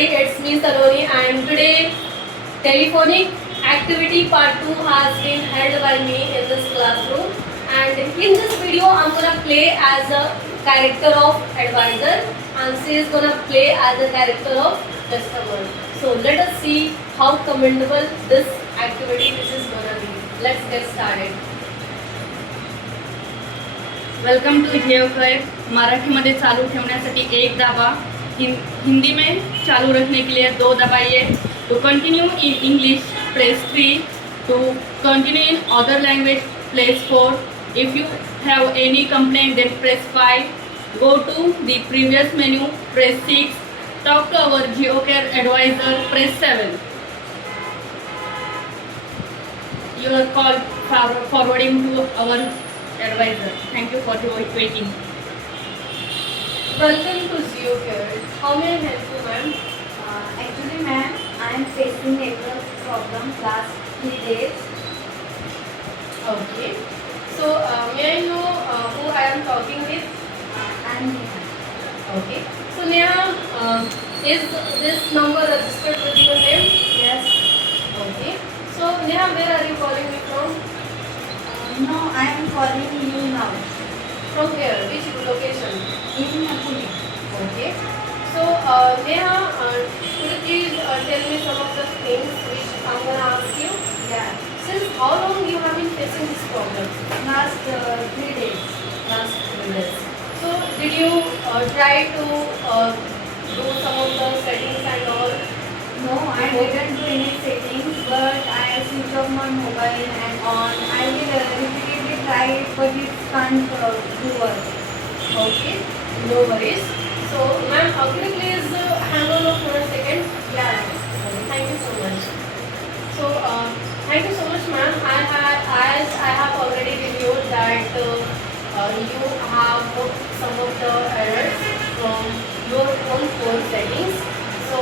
everybody, it's me Saloni, and today telephonic activity part 2 has been held by me in this classroom, and in this video I'm gonna play as a character of advisor and she is gonna play as a character of customer. So let us see how commendable this activity this is gonna be. Let's get started. Welcome to JioCare. Marathi मध्ये चालू ठेवण्यासाठी एक दाबा, हिंदी में चालू रखने के लिए 2 दबाइए. To continue in English press 3. To continue in other language press 4. If you have any complaint then press 5. Go to the previous menu press 6. Talk to our JioCare advisor press 7. You are called forwarding to our advisor. Thank you for waiting. Welcome to GeoCare. How may I help you, ma'am? Actually, ma'am, I am facing network problem last 3 days. Okay. So, may I know who I am talking with? I am Neha. Okay. So, Neha, is this number registered with your name? Yes. Okay. So, Neha, where are you calling me from? No, I am calling you now. From where? Which location? In Pune. Okay. So, Neha, could you please tell me some of the things which I'm going to ask you? Yeah. Since how long you have been facing this problem? Last 3 days. Last 3 days. So, did you try to do some of the settings and all? No, I didn't do any settings, but I switched off my mobile and on. I will repeatedly try it, but it can't do work. Okay. No worries. So, ma'am, could you please hang on for a second? Yeah. Thank you so much. So, thank you so much, ma'am. As I have already reviewed that you have some of the errors from your own phone settings. So,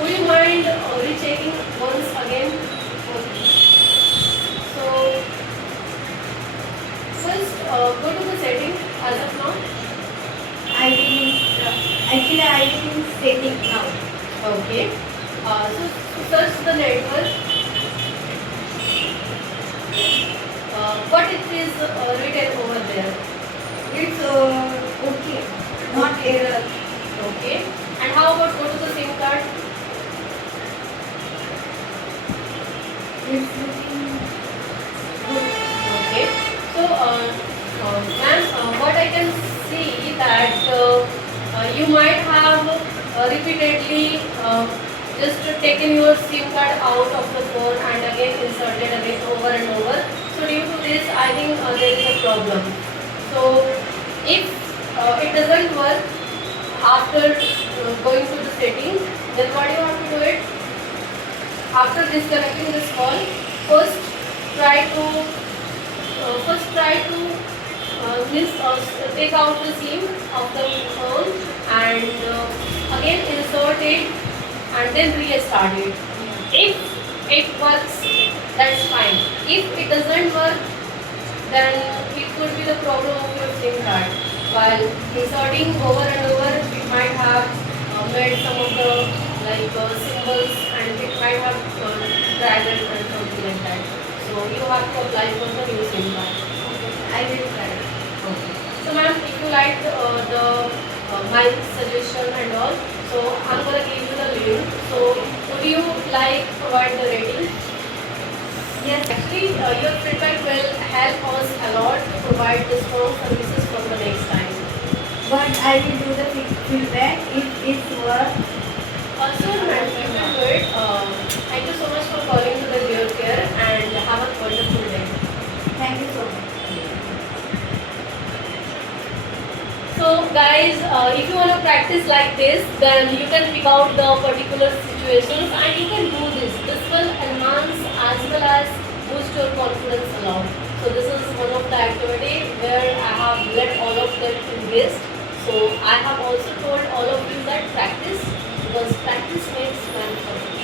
would you mind rechecking once again? So, first go to the setting as of now. I will. Actually, I will in setting now. Okay. So search the network. What it is written over there? It's okay, not error. Okay. And how about go to the SIM card? It's looking good. Okay. So, ma'am, what I can see that you might have repeatedly just taken your SIM card out of the phone and again inserted again over and over. So, due to this, I think there is a problem. So, if it doesn't work after going to the settings, then what you have to do it? After disconnecting this call, first try to take out the SIM of the phone and again insert it and then restart it. If it works, that's fine. If it doesn't work, then it could be the problem of your SIM card. While inserting over and over, it might have made some of the symbols and it might have dragged and something like that. So you have to apply for the new SIM card. I will try. Okay. So ma'am, if you like my suggestion and all, so I'm gonna give you the link. So would you like provide the rating? Yes. Actually, your feedback will help us a lot to provide the strong services for the next time. But I will do the feedback if it's work. Also, ma'am, you will do it. Thank you so much for calling to the GeoCare and have a wonderful day. Thank you so much. So guys, if you want to practice like this, then you can pick out the particular situations and you can do this. This will enhance as well as boost your confidence a lot. So this is one of the activity where I have let all of them in list. So I have also told all of you that practice, because practice makes man perfect.